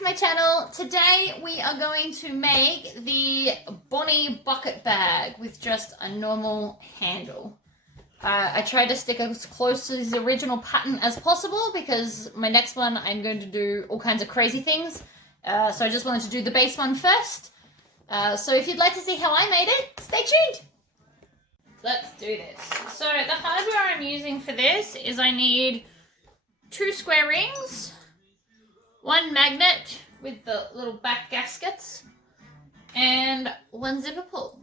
to my channel. Today we are going to make the Bonnie bucket bag with just a normal handle. I tried to stick as close to the original pattern as possible because my next one I'm going to do all kinds of crazy things. So I just wanted to do the base one first. So if you'd like to see how I made it, stay tuned. Let's do this. So the hardware I'm using for this is I need 2 square rings, 1 magnet with the little back gaskets, and 1 zipper pull.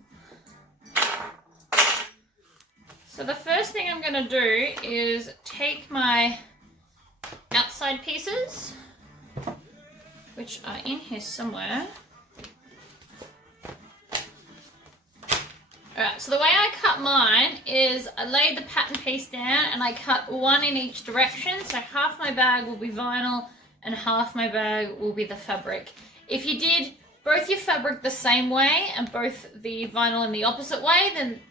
So the first thing I'm going to do is take my outside pieces, which are in here somewhere. Alright, so the way I cut mine is I laid the pattern piece down and I cut 1 in each direction, so half my bag will be vinyl and half my bag will be the fabric. If you did both your fabric the same way and both the vinyl in the opposite way, then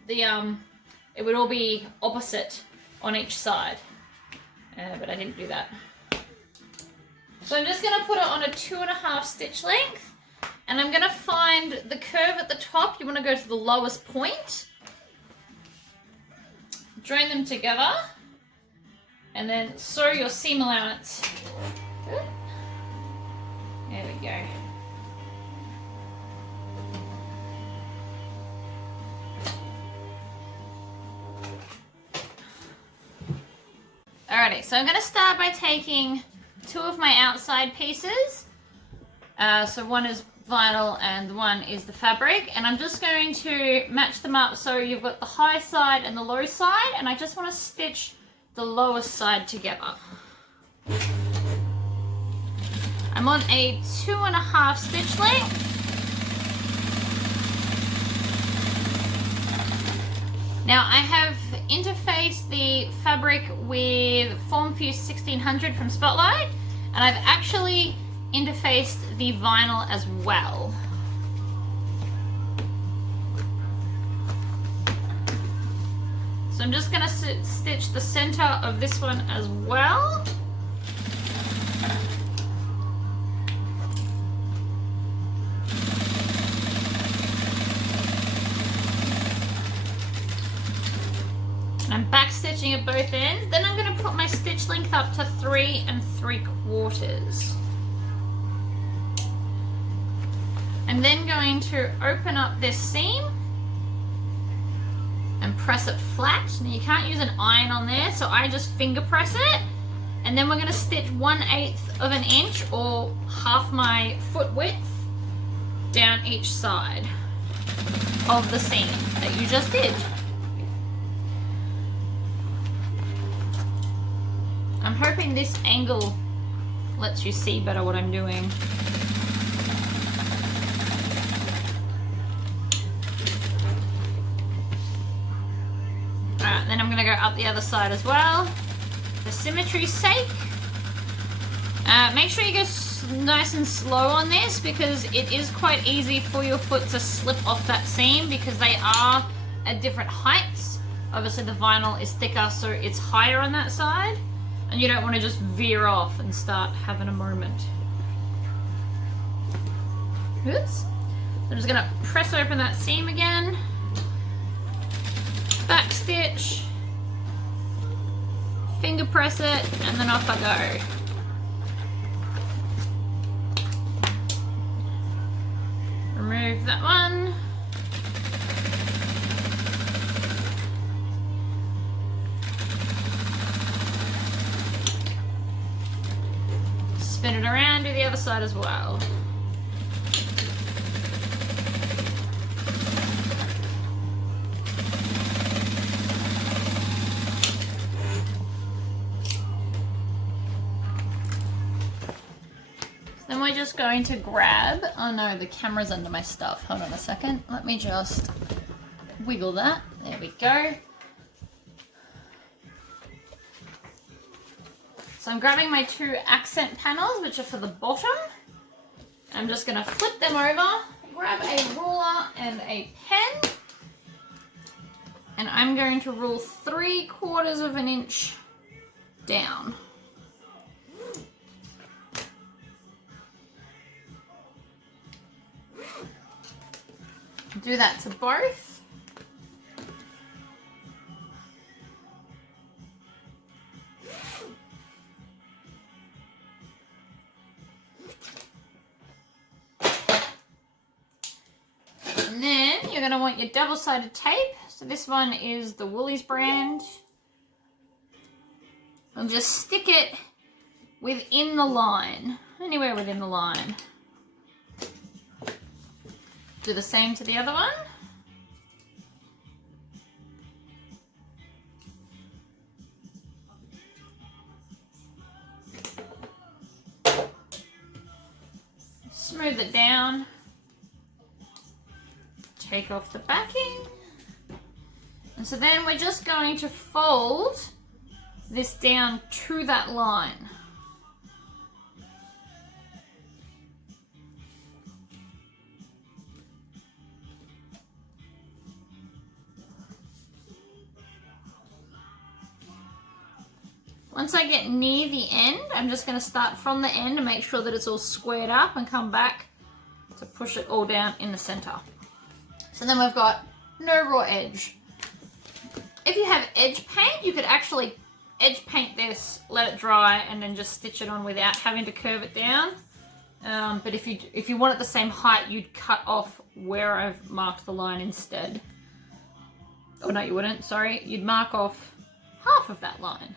it would all be opposite on each side. But I didn't do that. So I'm just going to put it on a 2.5 stitch length, and I'm going to find the curve at the top. You want to go to the lowest point, join them together, and then sew your seam allowance. There we go. Alrighty, so I'm going to start by taking 2 of my outside pieces. So one is vinyl and one is the fabric, and I'm just going to match them up so you've got the high side and the low side, and I just want to stitch the lowest side together. I'm on a 2.5 stitch length. Now I have interfaced the fabric with Formfuse 1600 from Spotlight, and I've actually interfaced the vinyl as well. So I'm just going to stitch the center of this one as well. I'm back stitching at both ends. Then I'm going to put my stitch length up to 3 3/4. I'm then going to open up this seam and press it flat. Now you can't use an iron on there, so I just finger press it. And then we're going to stitch 1/8 of an inch or half my foot width down each side of the seam that you just did. I'm hoping this angle lets you see better what I'm doing. Alright, then I'm going to go up the other side as well, for symmetry's sake. Make sure you go nice and slow on this, because it is quite easy for your foot to slip off that seam because they are at different heights. Obviously the vinyl is thicker, so it's higher on that side. And you don't want to just veer off and start having a moment. Oops. I'm just going to press open that seam again. Back stitch. Finger press it, and then off I go. Remove that one. Spin it around, do the other side as well. Then we're just going to grab, oh no, the camera's under my stuff. Hold on a second. Let me just wiggle that. There we go. So I'm grabbing my 2 accent panels, which are for the bottom. I'm just going to flip them over, grab a ruler and a pen, and I'm going to rule 3/4 of an inch down. Do that to both. And then you're going to want your double-sided tape. So this one is the Woolies brand. And just stick it within the line, anywhere within the line. Do the same to the other one. Smooth it down. Take off the backing. And so then we're just going to fold this down to that line. Once I get near the end, I'm just going to start from the end and make sure that it's all squared up and come back to push it all down in the center. So then we've got no raw edge. If you have edge paint, you could actually edge paint this, let it dry, and then just stitch it on without having to curve it down. But if you want it the same height, you'd cut off where I've marked the line instead. Oh no, you wouldn't, sorry. You'd mark off half of that line.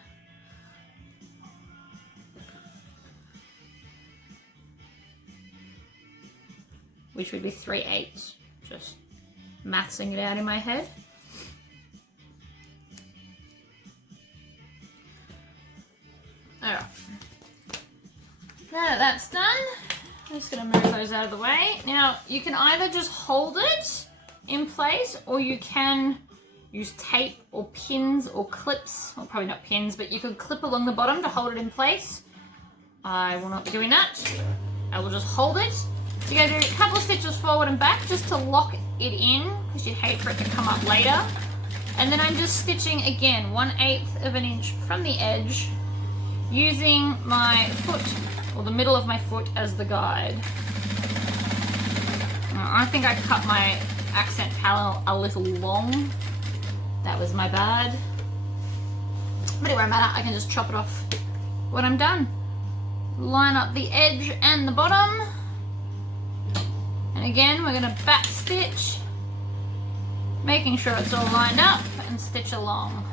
Which would be 3/8, just mathsing it out in my head. Alright, now that that's done, I'm just going to move those out of the way. Now, you can either just hold it in place, or you can use tape or pins or clips, well probably not pins, but you could clip along the bottom to hold it in place. I will not be doing that. I will just hold it. You're going to do a couple of stitches forward and back just to lock it in, because you'd hate for it to come up later. And then I'm just stitching again 1/8 of an inch from the edge, using my foot, or the middle of my foot, as the guide. I think I cut my accent panel a little long. That was my bad. But it won't matter, I can just chop it off when I'm done. Line up the edge and the bottom. And again, we're going to back stitch, making sure it's all lined up, and stitch along.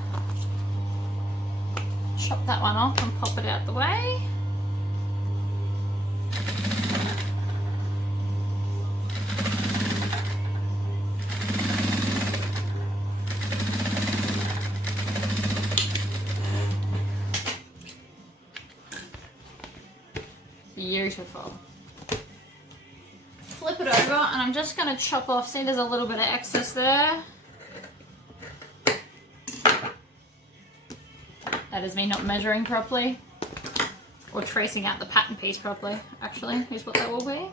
Chop that one off and pop it out the way. Beautiful. Flip it over, and I'm just going to chop off, see there's a little bit of excess there. That is me not measuring properly, or tracing out the pattern piece properly, actually, is what that will be.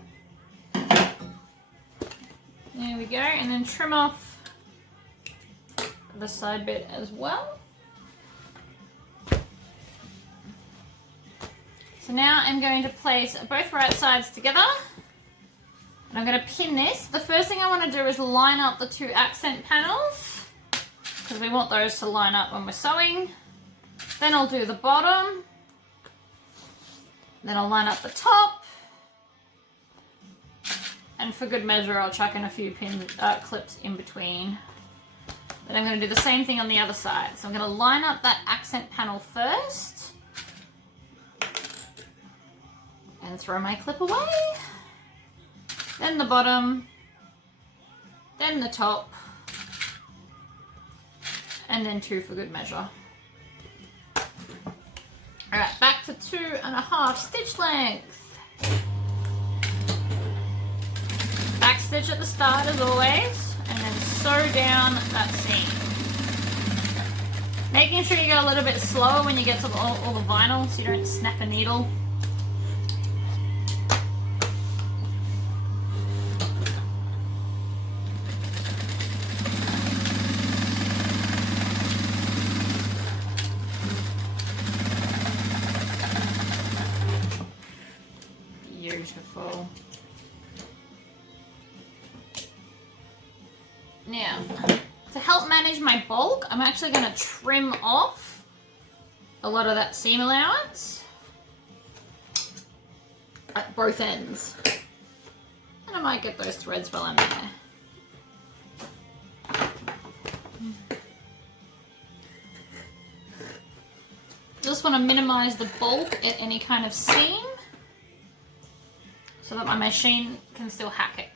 There we go, and then trim off the side bit as well. So now I'm going to place both right sides together. And I'm going to pin this. The first thing I want to do is line up the two accent panels, because we want those to line up when we're sewing. Then I'll do the bottom. Then I'll line up the top. And for good measure, I'll chuck in a few clips in between. Then I'm going to do the same thing on the other side. So I'm going to line up that accent panel first. And throw my clip away. Then the bottom, then the top, and then two for good measure. Alright, back to 2.5 stitch length. Back stitch at the start as always, and then sew down that seam. Making sure you go a little bit slower when you get to all the vinyl so you don't snap a needle. Beautiful. Now, to help manage my bulk, I'm actually going to trim off a lot of that seam allowance at both ends. And I might get those threads while I'm there. Just want to minimize the bulk at any kind of seam so that my machine can still hack it.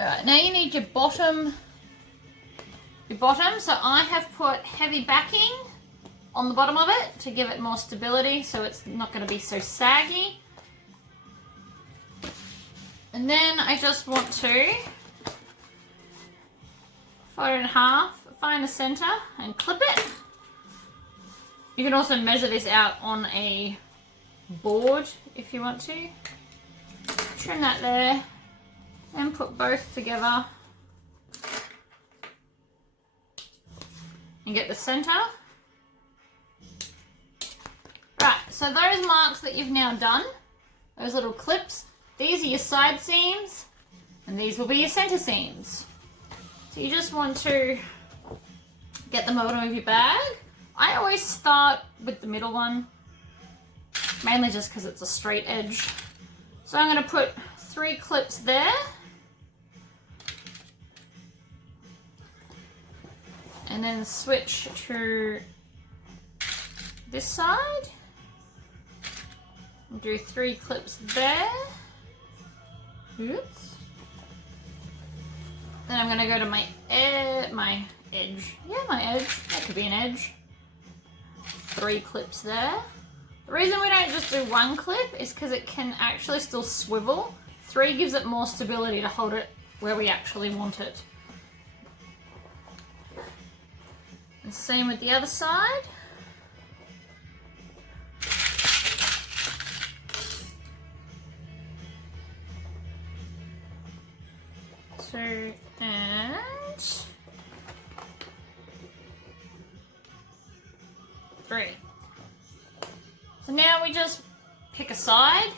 Alright, now you need your bottom. So I have put heavy backing on the bottom of it to give it more stability so it's not going to be so saggy. And then I just want to fold it in half, find the center and clip it. You can also measure this out on a board if you want to. Trim that there, then put both together and get the center. Right, so those marks that you've now done, those little clips, these are your side seams and these will be your center seams. So you just want to get the bottom of your bag. I always start with the middle one, mainly just because it's a straight edge. So I'm going to put 3 clips there. And then switch to this side. And do 3 clips there. Oops. Then I'm going to go to my edge. Yeah, my edge. That could be an edge. 3 clips there. The reason we don't just do 1 clip is because it can actually still swivel. 3 gives it more stability to hold it where we actually want it. And same with the other side. Two and 3. So now we just pick a side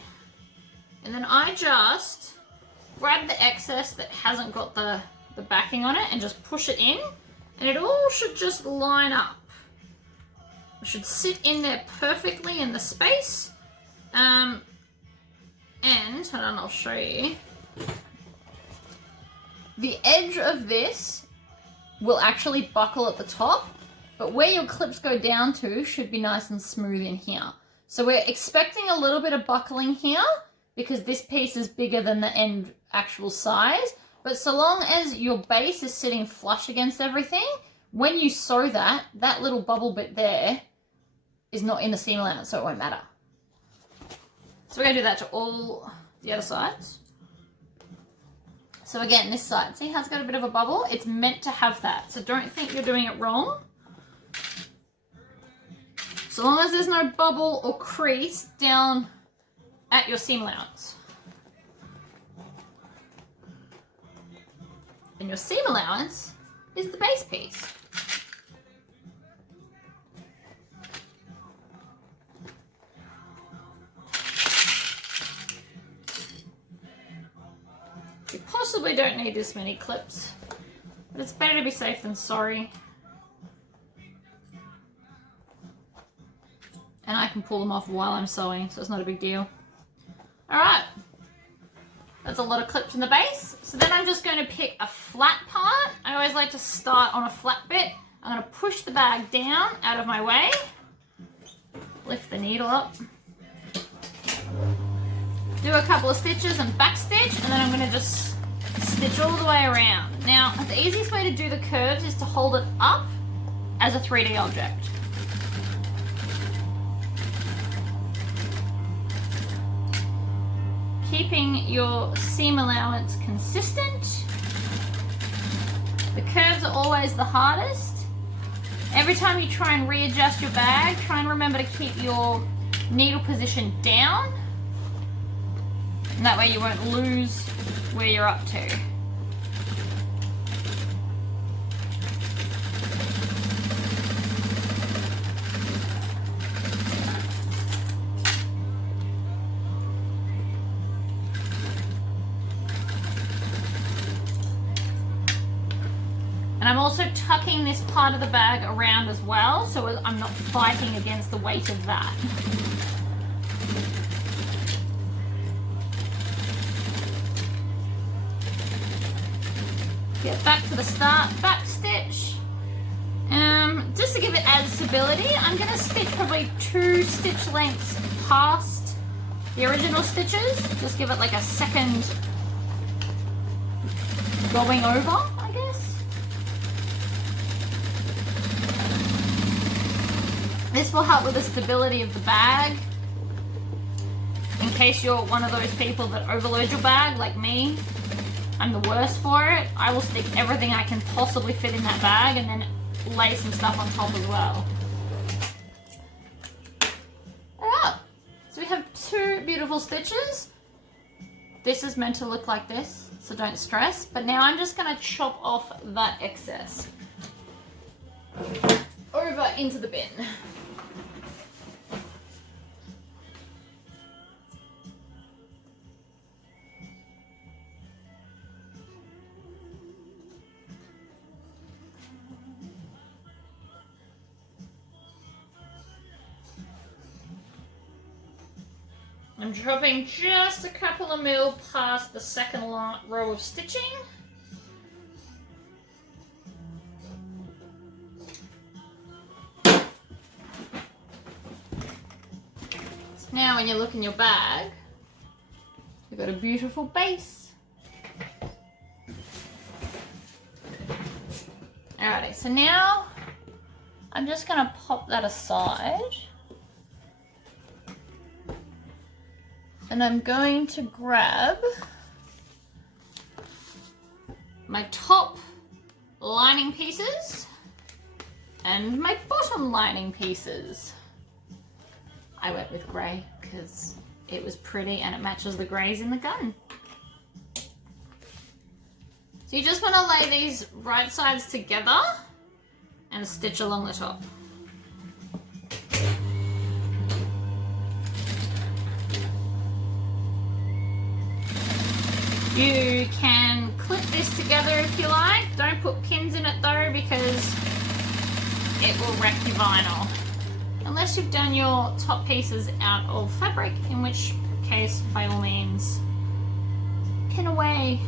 and then I just grab the excess that hasn't got the backing on it and just push it in, and it all should just line up. It should sit in there perfectly in the space. And I'll show you. The edge of this will actually buckle at the top, but where your clips go down to should be nice and smooth in here. So we're expecting a little bit of buckling here because this piece is bigger than the end actual size. But so long as your base is sitting flush against everything, when you sew that, that little bubble bit there is not in the seam allowance, so it won't matter. So we're going to do that to all the other sides. So again, this side, see how it's got a bit of a bubble? It's meant to have that, so don't think you're doing it wrong. So long as there's no bubble or crease down at your seam allowance. And your seam allowance is the base piece. You possibly don't need this many clips, but it's better to be safe than sorry. And I can pull them off while I'm sewing, so it's not a big deal. Alright, that's a lot of clips in the base. So then I'm just going to pick a flat part. I always like to start on a flat bit. I'm going to push the bag down out of my way, lift the needle up, do a couple of stitches and back stitch, and then I'm going to just stitch all the way around. Now, the easiest way to do the curves is to hold it up as a 3D object. Keeping your seam allowance consistent. The curves are always the hardest. Every time you try and readjust your bag, try and remember to keep your needle position down. And that way you won't lose where you're up to. I'm also tucking this part of the bag around as well, so I'm not fighting against the weight of that. Get back to the start, back stitch. Just to give it added stability, I'm going to stitch probably 2 stitch lengths past the original stitches. Just give it like a second going over, I guess. This will help with the stability of the bag. In case you're one of those people that overload your bag like me, I'm the worst for it. I will stick everything I can possibly fit in that bag and then lay some stuff on top as well. Alright, so we have 2 beautiful stitches. This is meant to look like this, so don't stress. But now I'm just going to chop off that excess over into the bin. I'm dropping just a couple of mil past the second row of stitching. So now when you look in your bag, you've got a beautiful base. Alrighty, so now I'm just going to pop that aside. And I'm going to grab my top lining pieces and my bottom lining pieces. I went with grey because it was pretty and it matches the greys in the gun. So you just want to lay these right sides together and stitch along the top. You can clip this together if you like. Don't put pins in it though because it will wreck your vinyl. Unless you've done your top pieces out of fabric, in which case, by all means, pin away.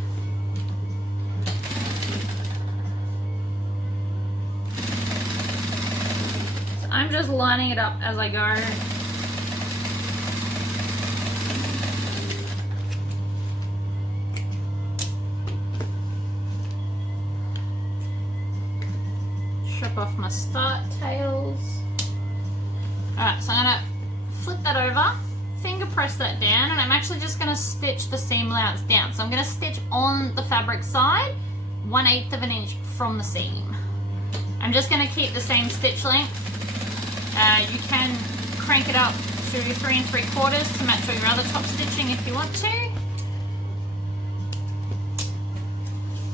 So I'm just lining it up as I go. Off my start tails. Alright, so I'm going to flip that over, finger press that down, and I'm actually just going to stitch the seam allowance down. So I'm going to stitch on the fabric side 1/8 of an inch from the seam. I'm just going to keep the same stitch length. You can crank it up to 3 3/4 to match all your other top stitching if you want to.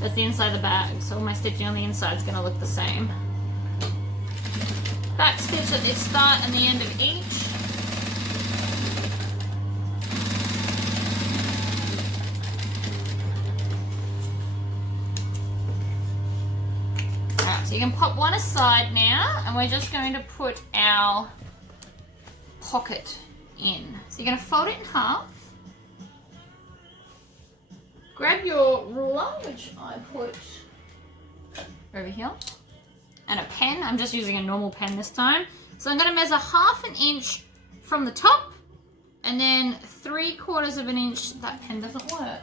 That's the inside of the bag, so all my stitching on the inside is going to look the same. Back stitch at the start and the end of each. Alright, so you can pop one aside now, and we're just going to put our pocket in. So you're going to fold it in half. Grab your ruler, which I put over here. And a pen. I'm just using a normal pen this time. So I'm going to measure 1/2 inch from the top and then 3/4 of an inch. That pen doesn't work.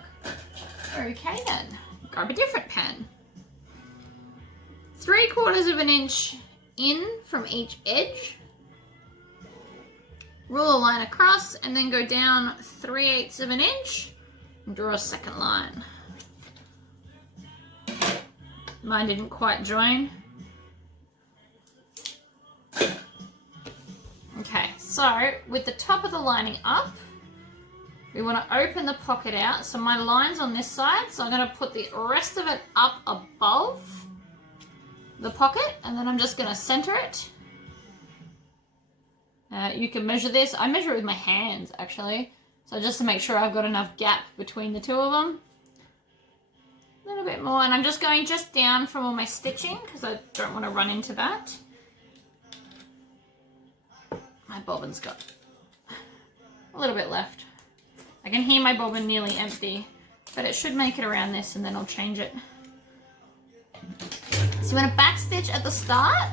Okay then, grab a different pen. 3/4 of an inch in from each edge. Rule a line across and then go down 3/8 of an inch and draw a second line. Mine didn't quite join. Okay, so with the top of the lining up, we want to open the pocket out. So my line's on this side, so I'm going to put the rest of it up above the pocket, and then I'm just going to center it. You can measure this. I measure it with my hands, actually. So just to make sure I've got enough gap between the two of them. A little bit more, and I'm just going just down from all my stitching because I don't want to run into that. My bobbin's got a little bit left. I can hear my bobbin nearly empty, but it should make it around this and then I'll change it. So you want to back stitch at the start.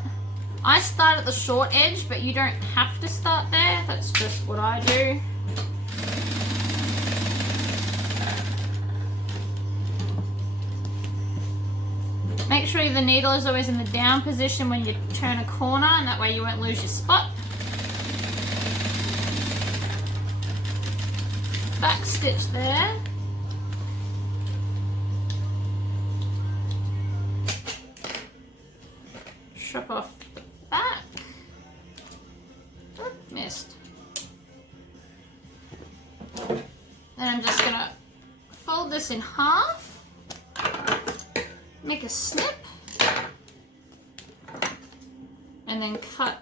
I start at the short edge, but you don't have to start there. That's just what I do. Make sure the needle is always in the down position when you turn a corner, and that way you won't lose your spot. Back stitch there. Chop off the back. Oop, missed. Then I'm just gonna fold this in half. Make a snip. And then cut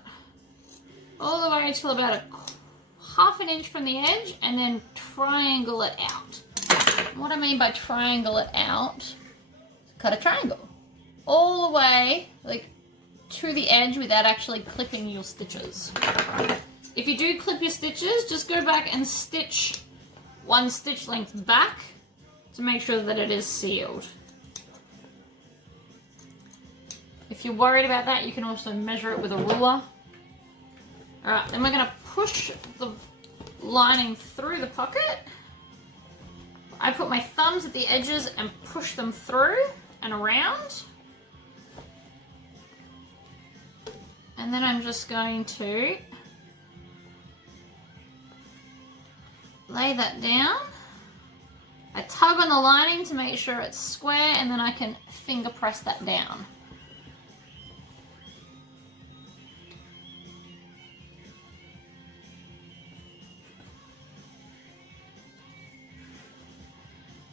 all the way till about half an inch from the edge, and then triangle it out. What I mean by triangle it out, cut a triangle all the way like to the edge without actually clipping your stitches. If you do clip your stitches, just go back and stitch one stitch length back to make sure that it is sealed. If you're worried about that, you can also measure it with a ruler. Alright, then we're going to push the lining through the pocket. I put my thumbs at the edges and push them through and around. And then I'm just going to lay that down. I tug on the lining to make sure it's square, and then I can finger press that down.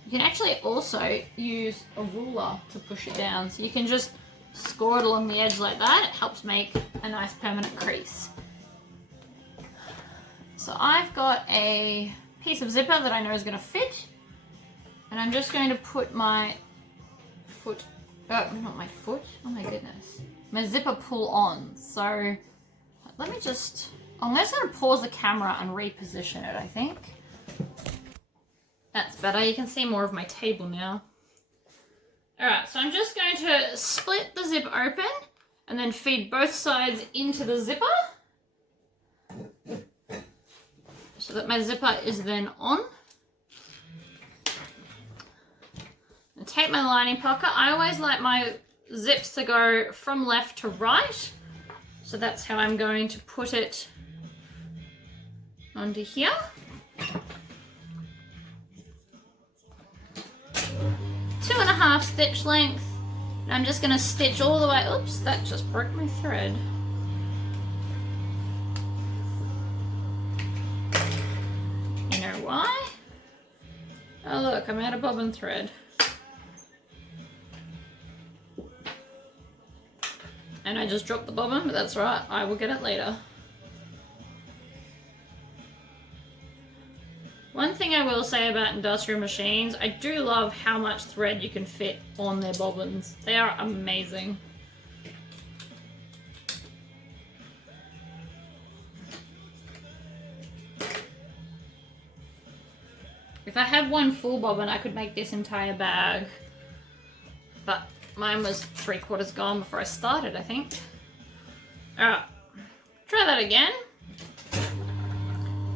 You can actually also use a ruler to push it down, so you can just score it along the edge like that. It helps make a nice permanent crease. So I've got a piece of zipper that I know is going to fit, and I'm just going to put my foot, not my foot, oh my goodness, my zipper pull on. So let me just, I'm just going to pause the camera and reposition it, I think. That's better. You can see more of my table now. Alright, so I'm just going to split the zip open and then feed both sides into the zipper so that my zipper is then on. And take my lining pocket. I always like my zips to go from left to right, so that's how I'm going to put it onto here. 2.5 stitch length, and I'm just going to stitch all the way. Oops, that just broke my thread. You know why? Oh look, I'm out of bobbin thread. And I just dropped the bobbin, but that's right, I will get it later. One thing I will say about industrial machines, I do love how much thread you can fit on their bobbins. They are amazing. If I had one full bobbin, I could make this entire bag. But mine was 3/4 gone before I started, I think. Alright, try that again.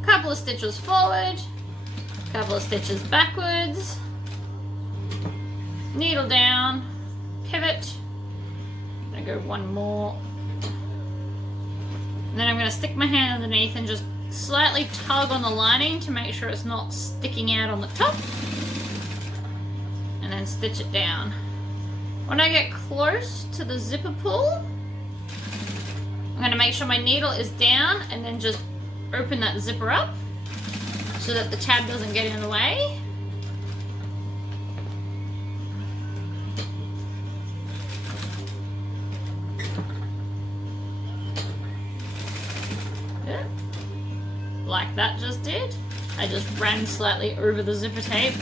Couple of stitches forward. Couple of stitches backwards, needle down, pivot. I'm gonna go one more. And then I'm gonna stick my hand underneath and just slightly tug on the lining to make sure it's not sticking out on the top. And then stitch it down. When I get close to the zipper pull, I'm gonna make sure my needle is down and then just open that zipper up, so that the tab doesn't get in the way. Yeah. Like that just did. I just ran slightly over the zipper tape.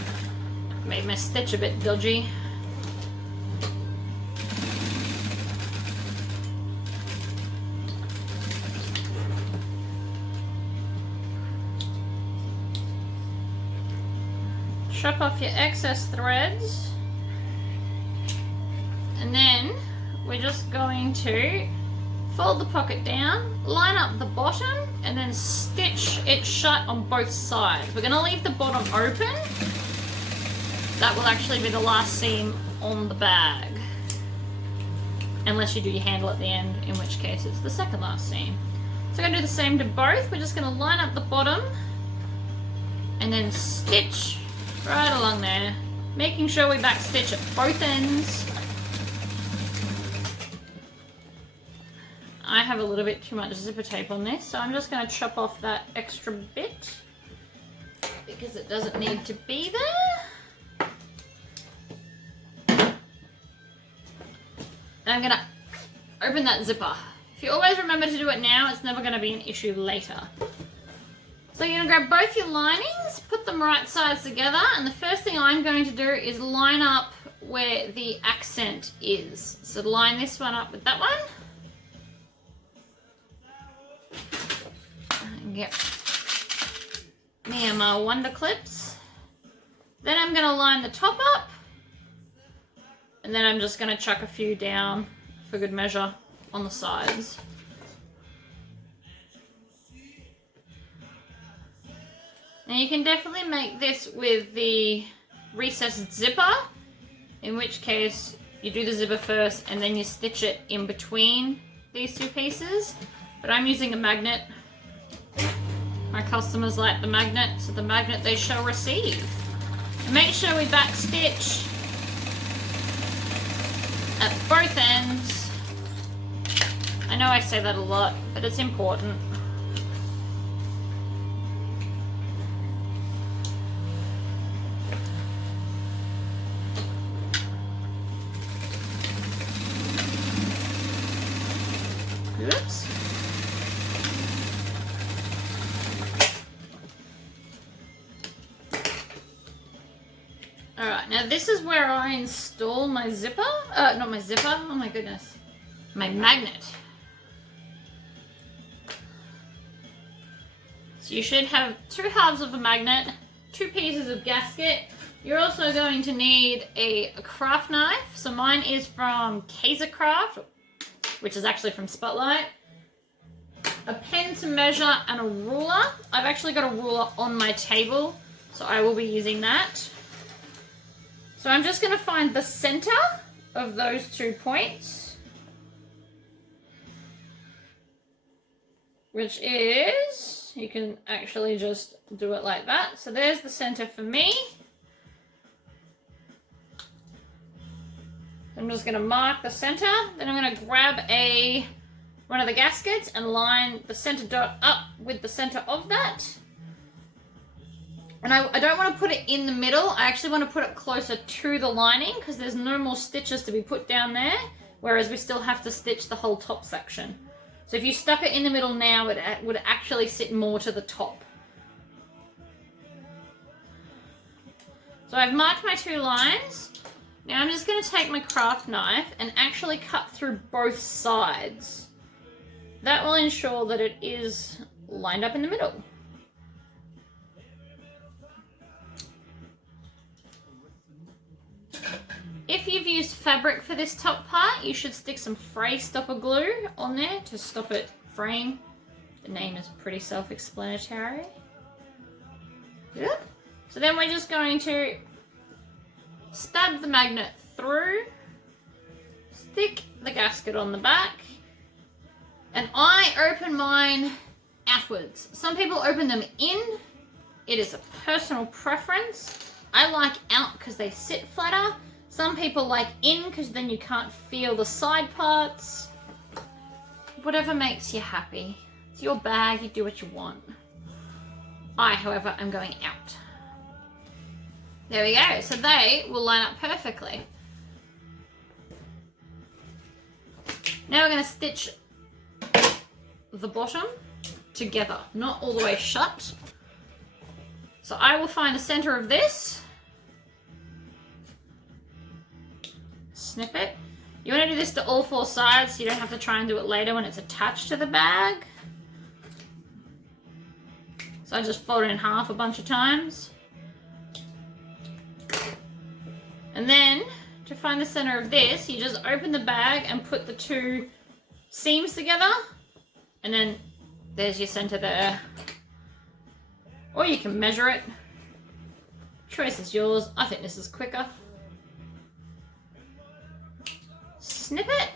Made my stitch a bit dodgy. chop off your excess threads. And then we're just going to fold the pocket down, line up the bottom, and then stitch it shut on both sides. We're going to leave the bottom open. That will actually be the last seam on the bag. Unless you do your handle at the end, in which case it's the second last seam. So I'm going to do the same to both. We're just going to line up the bottom and then stitch right along there, making sure we back stitch at both ends. I have a little bit too much zipper tape on this, so I'm just going to chop off that extra bit because it doesn't need to be there. And I'm going to open that zipper. If you always remember to do it now, it's never going to be an issue later. So you're going to grab both your linings, put them right sides together, and the first thing I'm going to do is line up where the accent is. So line this one up with that one. And get me and my wonder clips. Then I'm going to line the top up. And then I'm just going to chuck a few down for good measure on the sides. Now you can definitely make this with the recessed zipper, in which case you do the zipper first and then you stitch it in between these two pieces. But I'm using a magnet. My customers like the magnet, so the magnet they shall receive. And make sure we back stitch at both ends. I know I say that a lot, but it's important. Oops. Alright, now this is where I install my zipper. Not my zipper, oh my goodness. My magnet. So you should have 2 halves of a magnet, 2 pieces of gasket. You're also going to need a craft knife. So mine is from Kaiser Craft, which is actually from Spotlight. A pen to measure and a ruler. I've actually got a ruler on my table, so I will be using that. So I'm just going to find the center of those 2 points, which is, you can actually just do it like that. So there's the center for me. I'm just going to mark the center. Then I'm going to grab one of the gaskets and line the center dot up with the center of that. And I don't want to put it in the middle. I actually want to put it closer to the lining because there's no more stitches to be put down there, whereas we still have to stitch the whole top section. So if you stuck it in the middle now, it would actually sit more to the top. So I've marked my 2 lines. Now I'm just going to take my craft knife and actually cut through both sides. That will ensure that it is lined up in the middle. If you've used fabric for this top part, you should stick some fray stopper glue on there to stop it fraying. The name is pretty self-explanatory. Yep. So then we're just going to stab the magnet through, stick the gasket on the back, and I open mine outwards. Some people open them in. It is a personal preference. I like out because they sit flatter. Some people like in because then you can't feel the side parts. Whatever makes you happy. It's your bag, you do what you want. I, however, am going out. There we go. So they will line up perfectly. Now we're going to stitch the bottom together, not all the way shut. So I will find the center of this. Snip it. You want to do this to all 4 sides so you don't have to try and do it later when it's attached to the bag. So I just fold it in half a bunch of times. And then to find the center of this, you just open the bag and put the two seams together, and then there's your center there. Or you can measure it. Choice is yours. I think this is quicker. Snip it.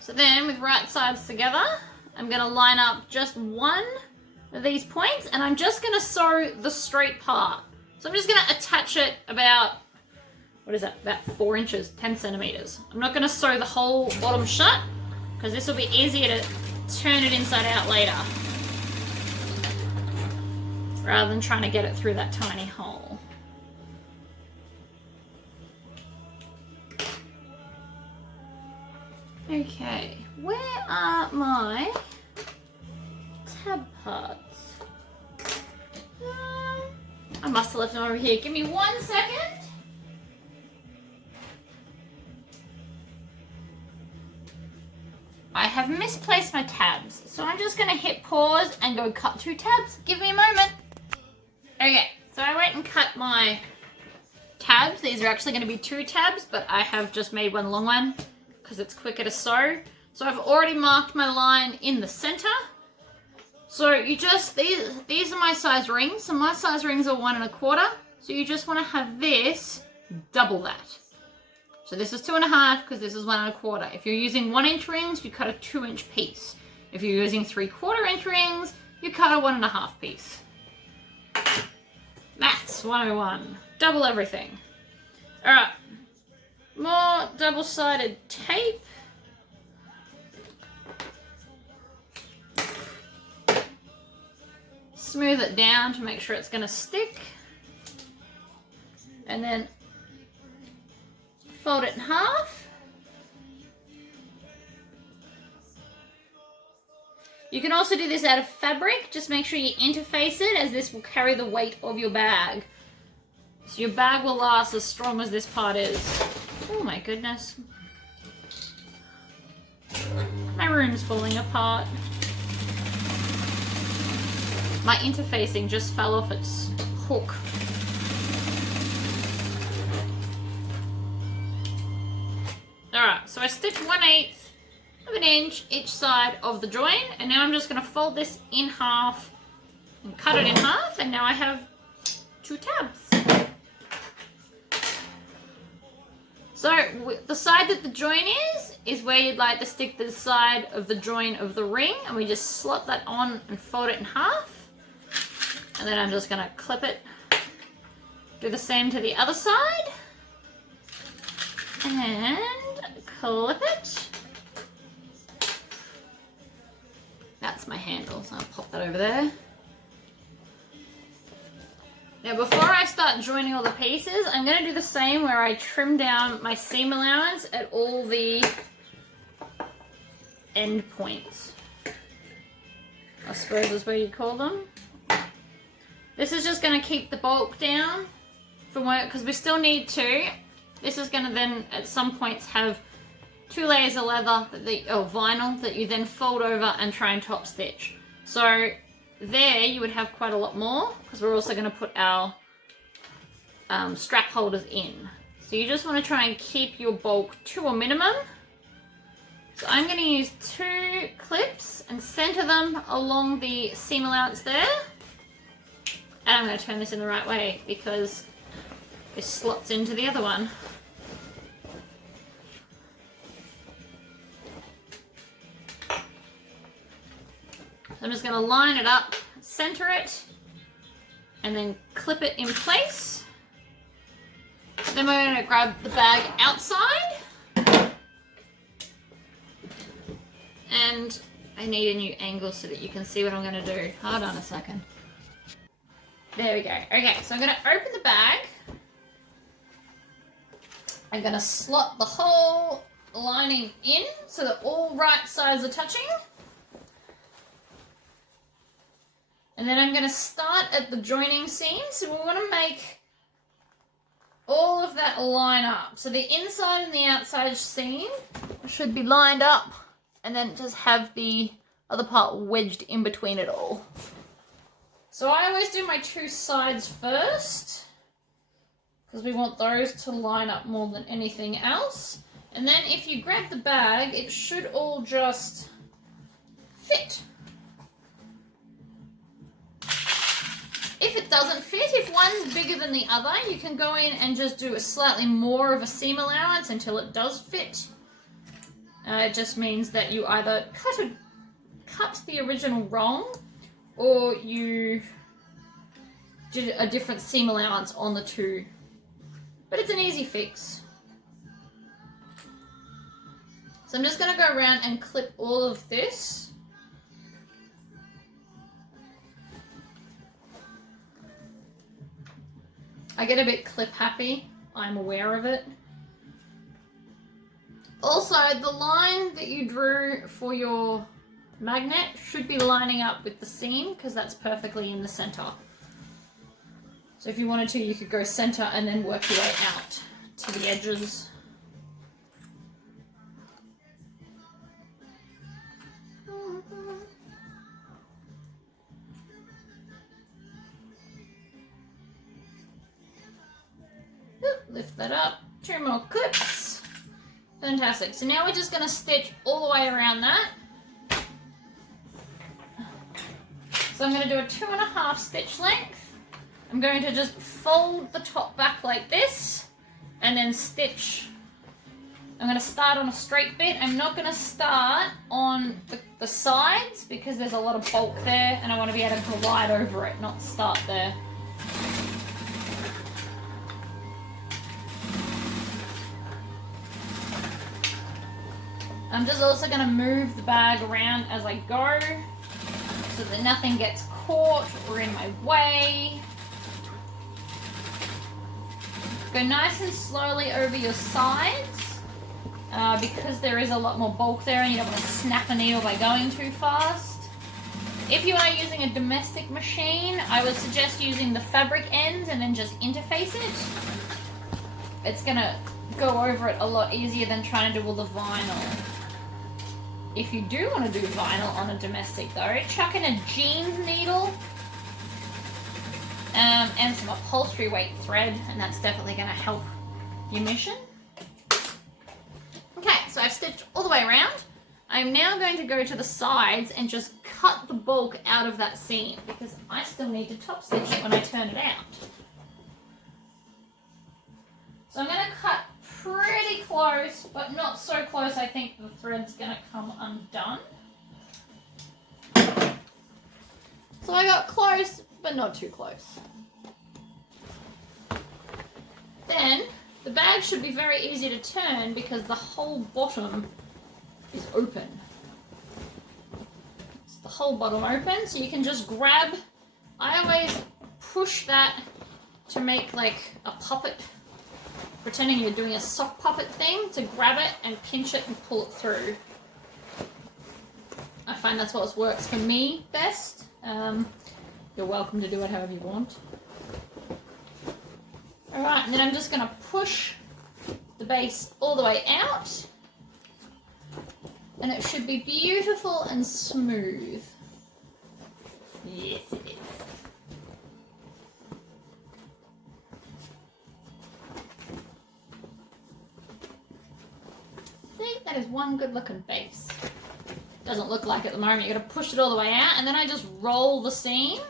So then with right sides together, I'm going to line up just one of these points, and I'm just going to sew the straight part. So I'm just going to attach it about, what is that, about 4 inches, 10 centimeters. I'm not going to sew the whole bottom shut, because this will be easier to turn it inside out later, rather than trying to get it through that tiny hole. Okay, where are my tab parts? I must have left them over here. Give me 1 second. I have misplaced my tabs, so I'm just going to hit pause and go cut 2 tabs. Give me a moment. Okay, so I went and cut my tabs. These are actually going to be 2 tabs, but I have just made one long one because it's quicker to sew. So I've already marked my line in the center. So you just, these are my size rings. So my size rings are 1 1/4. So you just want to have this double that. So this is 2 1/2 because this is 1 1/4. If you're using 1 inch rings, you cut a 2 inch piece. If you're using 3/4 inch rings, you cut a 1 1/2 piece. Maths 101. Double everything. All right. More double-sided tape. Smooth it down to make sure it's going to stick. And then fold it in half. You can also do this out of fabric. Just make sure you interface it, as this will carry the weight of your bag. So your bag will last as strong as this part is. Oh my goodness. My room's falling apart. My interfacing just fell off its hook. Alright, so I stitched 1/8 of an inch each side of the join, and now I'm just going to fold this in half and cut it in half, and now I have 2 tabs. So the side that the join is where you'd like to stick the side of the join of the ring, and we just slot that on and fold it in half. And then I'm just going to clip it. Do the same to the other side. And clip it. That's my handle, so I'll pop that over there. Now before I start joining all the pieces, I'm going to do the same where I trim down my seam allowance at all the end points. I suppose is where you call them. This is just going to keep the bulk down for work, because we still need 2. This is going to then at some points have 2 layers of leather, or vinyl, that you then fold over and try and top stitch. So there you would have quite a lot more, because we're also going to put our strap holders in. So you just want to try and keep your bulk to a minimum. So I'm going to use 2 clips and center them along the seam allowance there. And I'm going to turn this in the right way because this slots into the other one. So I'm just going to line it up, center it, and then clip it in place. Then we're going to grab the bag outside. And I need a new angle so that you can see what I'm going to do. Hold on a second. There we go. Okay, so I'm going to open the bag. I'm going to slot the whole lining in so that all right sides are touching. And then I'm going to start at the joining seam. So we want to make all of that line up. So the inside and the outside seam should be lined up, and then just have the other part wedged in between it all. So I always do my 2 sides first, because we want those to line up more than anything else. And then if you grab the bag, it should all just fit. If it doesn't fit, if one's bigger than the other, you can go in and just do a slightly more of a seam allowance until it does fit. It just means that you either cut the original wrong, or you did a different seam allowance on the two. But it's an easy fix. So I'm just going to go around and clip all of this. I get a bit clip happy. I'm aware of it. Also, the line that you drew for your magnet should be lining up with the seam because that's perfectly in the center. So if you wanted to, you could go center and then work your way out to the edges. Lift that up, 2 more clips. Fantastic. So now we're just going to stitch all the way around that. So I'm going to do a 2.5 stitch length. I'm going to just fold the top back like this and then stitch. I'm going to start on a straight bit. I'm not going to start on the sides because there's a lot of bulk there and I want to be able to glide over it, not start there. I'm just also going to move the bag around as I go so that nothing gets caught or in my way. Go nice and slowly over your sides because there is a lot more bulk there and you don't want to snap a needle by going too fast. If you are using a domestic machine, I would suggest using the fabric ends and then just interface it. It's going to go over it a lot easier than trying to do all the vinyl. If you do want to do vinyl on a domestic though, chuck in a jeans needle and some upholstery weight thread, and that's definitely going to help your mission. Okay, so I've stitched all the way around. I'm now going to go to the sides and just cut the bulk out of that seam because I still need to top stitch it when I turn it out. So I'm going to cut pretty close, but not so close I think the thread's going to come undone. So I got close, but not too close. Then the bag should be very easy to turn because the whole bottom is open. It's the whole bottom open, so you can just grab. I always push that to make like a puppet, pretending you're doing a sock puppet thing, to grab it and pinch it and pull it through. I find that's what works for me best. You're welcome to do it however you want. Alright, and then I'm just going to push the base all the way out. And it should be beautiful and smooth. Yes, it is. See, that is one good looking base. Doesn't look like it at the moment. You're going to push it all the way out, and then I just roll the seam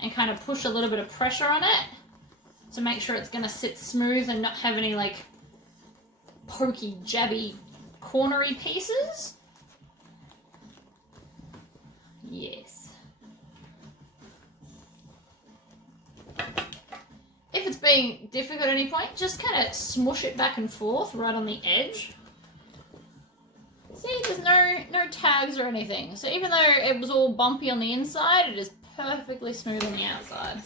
and kind of push a little bit of pressure on it to make sure it's going to sit smooth and not have any like pokey, jabby, cornery pieces. Yes. If it's being difficult at any point, just kind of smush it back and forth right on the edge. See, there's no tags or anything. So even though it was all bumpy on the inside, it is perfectly smooth on the outside.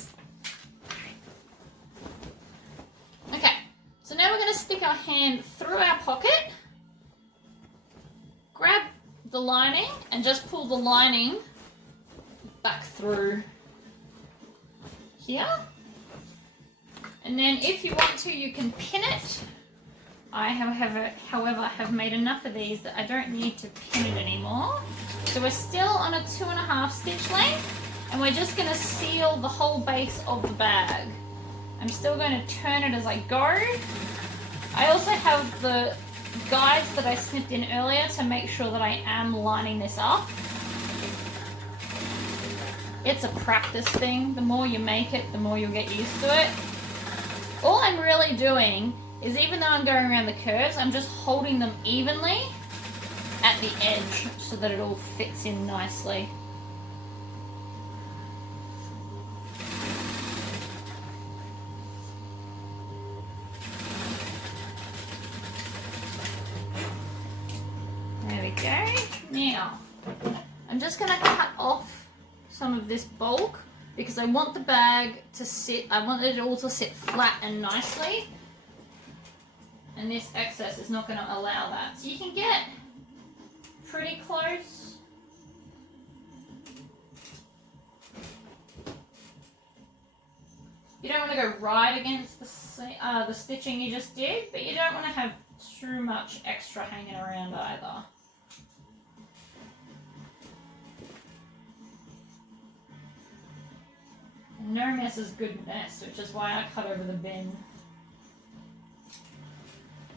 Okay, so now we're going to stick our hand through our pocket, grab the lining, and just pull the lining back through here. And then if you want to, you can pin it. I however, have made enough of these that I don't need to pin it anymore. So we're still on a 2.5 stitch length, and we're just going to seal the whole base of the bag. I'm still going to turn it as I go. I also have the guides that I snipped in earlier to make sure that I am lining this up. It's a practice thing. The more you make it, the more you'll get used to it. All I'm really doing is, even though I'm going around the curves, I'm just holding them evenly at the edge so that it all fits in nicely. There we go. Now, I'm just going to cut off some of this bulk because I want the bag to sit, I want it all to sit flat and nicely. And this excess is not going to allow that. So you can get pretty close. You don't want to go right against the stitching you just did, but you don't want to have too much extra hanging around either. No mess is good mess, which is why I cut over the bin.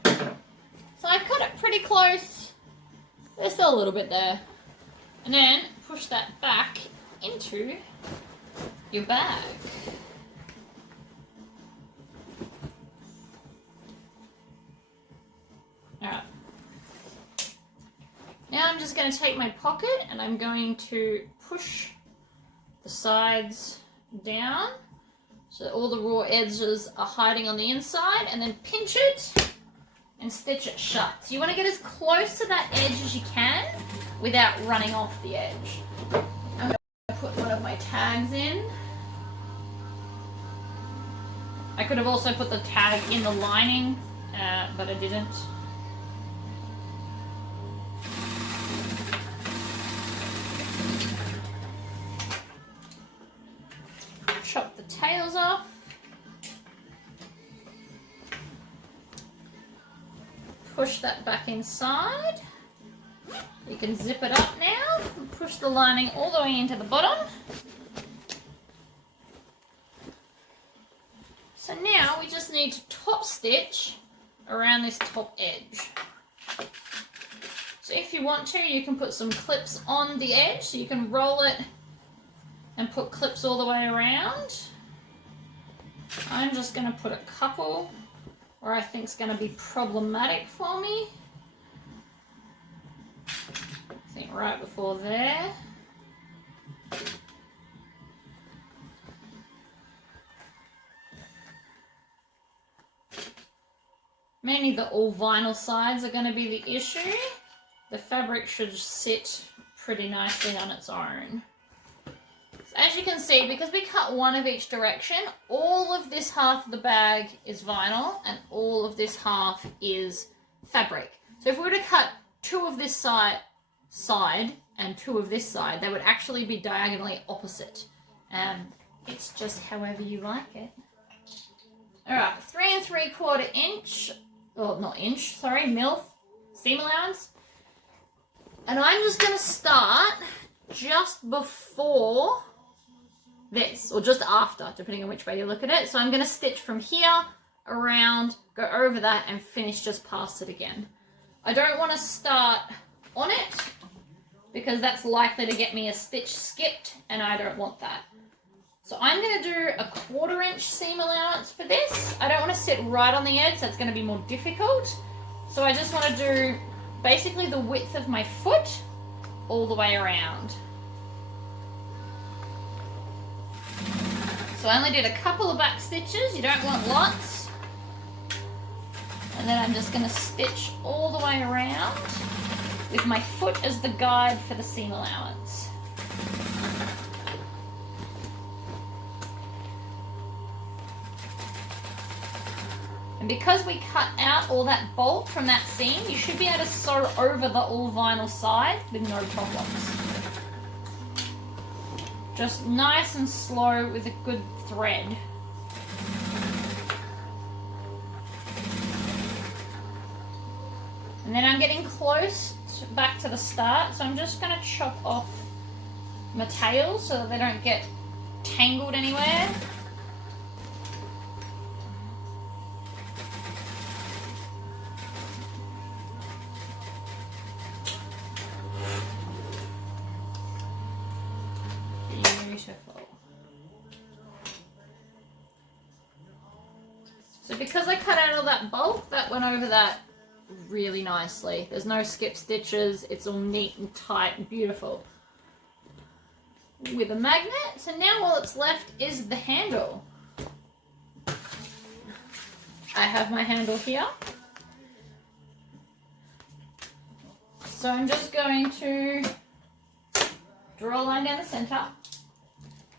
So I've cut it pretty close. There's still a little bit there. And then push that back into your bag. Alright. Now I'm just going to take my pocket and I'm going to push the sides down so that all the raw edges are hiding on the inside, and then pinch it and stitch it shut. So you want to get as close to that edge as you can without running off the edge. I'm going to put one of my tags in. I could have also put the tag in the lining, but I didn't. Chop the tails off. Push that back inside. You can zip it up now and push the lining all the way into the bottom. So now we just need to top stitch around this top edge. So if you want to, you can put some clips on the edge so you can roll it and put clips all the way around. I'm just going to put a couple where I think is going to be problematic for me. I think right before there. Mainly the all vinyl sides are going to be the issue. The fabric should sit pretty nicely on its own. As you can see, because we cut one of each direction, all of this half of the bag is vinyl and all of this half is fabric. So if we were to cut two of this side and two of this side, they would actually be diagonally opposite. It's just however you like it. Alright, 3 3/4 inch, or not inch, sorry, mil seam allowance. And I'm just going to start just before this, or just after, depending on which way you look at it. So I'm going to stitch from here around, go over that, and finish just past it again. I don't want to start on it because that's likely to get me a stitch skipped, and I don't want that. So I'm going to do a 1/4 inch seam allowance for this. I don't want to sit right on the edge, that's going to be more difficult. So I just want to do basically the width of my foot all the way around. So I only did a couple of back stitches, you don't want lots. And then I'm just going to stitch all the way around with my foot as the guide for the seam allowance. And because we cut out all that bulk from that seam, you should be able to sew over the all vinyl side with no problems. Just nice and slow with a good thread. And then I'm getting close back to the start, so I'm just going to chop off my tails so that they don't get tangled anywhere. So because I cut out all that bulk, that went over that really nicely. There's no skip stitches. It's all neat and tight and beautiful. With a magnet. So now all that's left is the handle. I have my handle here. So I'm just going to draw a line down the center,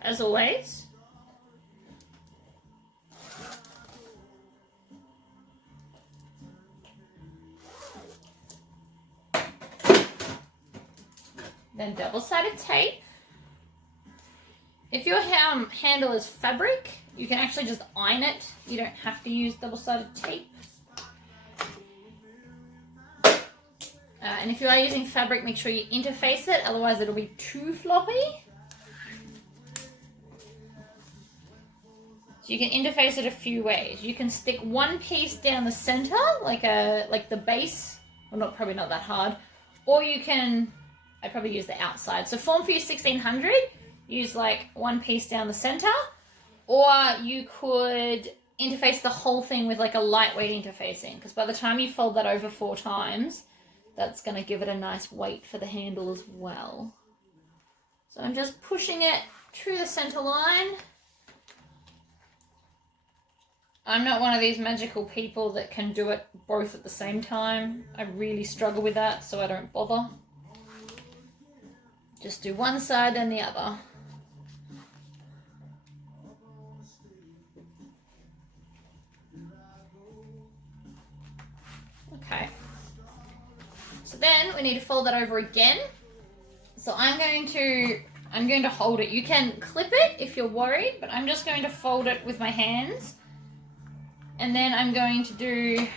as always. Then double-sided tape. If your handle is fabric, you can actually just iron it. You don't have to use double-sided tape. And if you are using fabric, make sure you interface it, otherwise it'll be too floppy. So you can interface it a few ways. You can stick one piece down the center, like the base. Well, probably not that hard. Or you can, I'd probably use the outside. So Formfuse 1600, use like one piece down the center. Or you could interface the whole thing with like a lightweight interfacing, because by the time you fold that over 4 times, that's going to give it a nice weight for the handle as well. So I'm just pushing it through the center line. I'm not one of these magical people that can do it both at the same time. I really struggle with that, so I don't bother. Just do one side and the other. Okay. So then we need to fold that over again. So I'm going to hold it. You can clip it if you're worried, but I'm just going to fold it with my hands. And then I'm going to do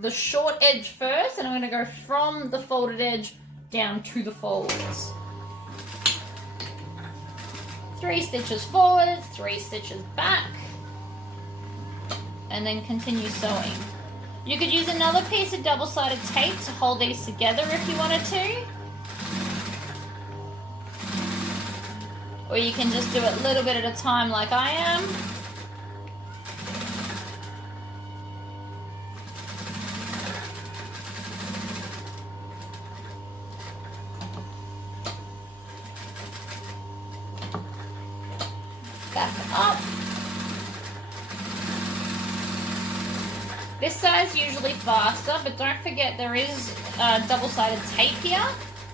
the short edge first, and I'm going to go from the folded edge down to the folds. 3 stitches forward, 3 stitches back, and then continue sewing. You could use another piece of double-sided tape to hold these together if you wanted to. Or you can just do it a little bit at a time like I am. Back up. This side's usually faster, but don't forget there is double-sided tape here.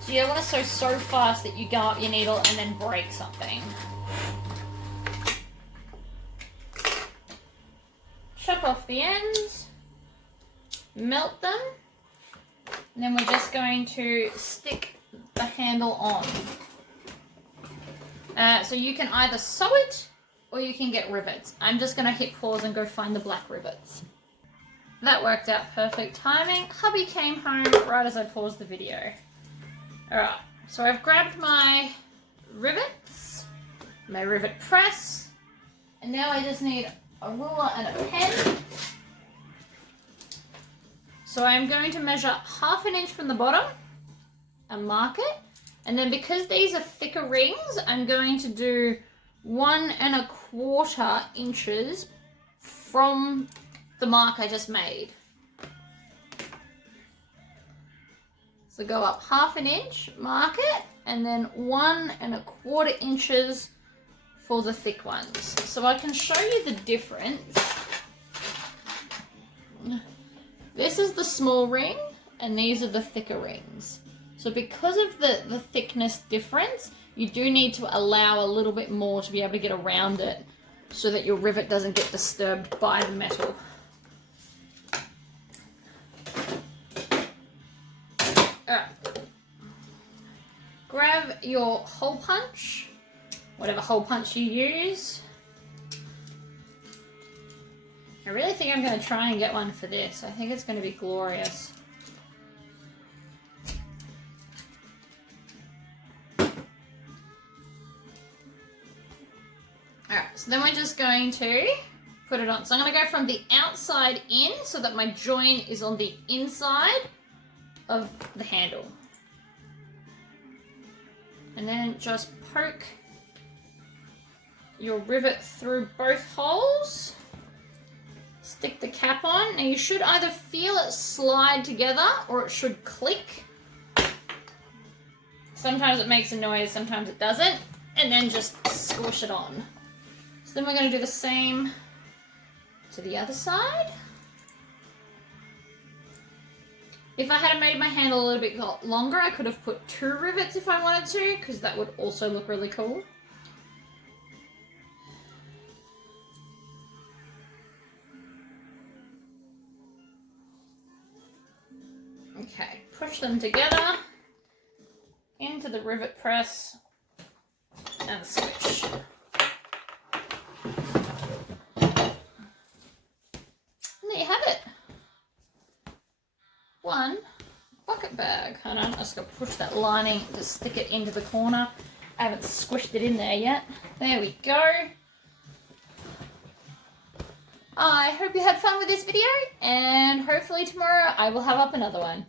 So you don't want to sew so fast that you go up your needle and then break something. Chop off the ends, melt them, and then we're just going to stick the handle on. So you can either sew it or you can get rivets. I'm just going to hit pause and go find the black rivets. That worked out perfect timing. Hubby came home right as I paused the video. Alright, so I've grabbed my rivets, my rivet press, and now I just need a ruler and a pen. So I'm going to measure 1/2 inch from the bottom and mark it. And then because these are thicker rings, I'm going to do 1 1/4 inches from the mark I just made. So go up 1/2 inch, mark it, and then 1 1/4 inches for the thick ones. So I can show you the difference. This is the small ring, and these are the thicker rings. So because of the thickness difference, you do need to allow a little bit more to be able to get around it so that your rivet doesn't get disturbed by the metal. Alright. Grab your hole punch, whatever hole punch you use. I really think I'm going to try and get one for this. I think it's going to be glorious. Alright, so then we're just going to put it on. So I'm going to go from the outside in so that my join is on the inside of the handle. And then just poke your rivet through both holes. Stick the cap on. Now you should either feel it slide together or it should click. Sometimes it makes a noise, sometimes it doesn't. And then just squish it on. So then we're going to do the same to the other side. If I had made my handle a little bit longer, I could have put 2 rivets if I wanted to, because that would also look really cool. Okay, push them together into the rivet press and switch. And there you have it. One bucket bag. Hold on, I just got to push that lining to stick it into the corner. I haven't squished it in there yet. There we go. I hope you had fun with this video, and hopefully tomorrow I will have up another one.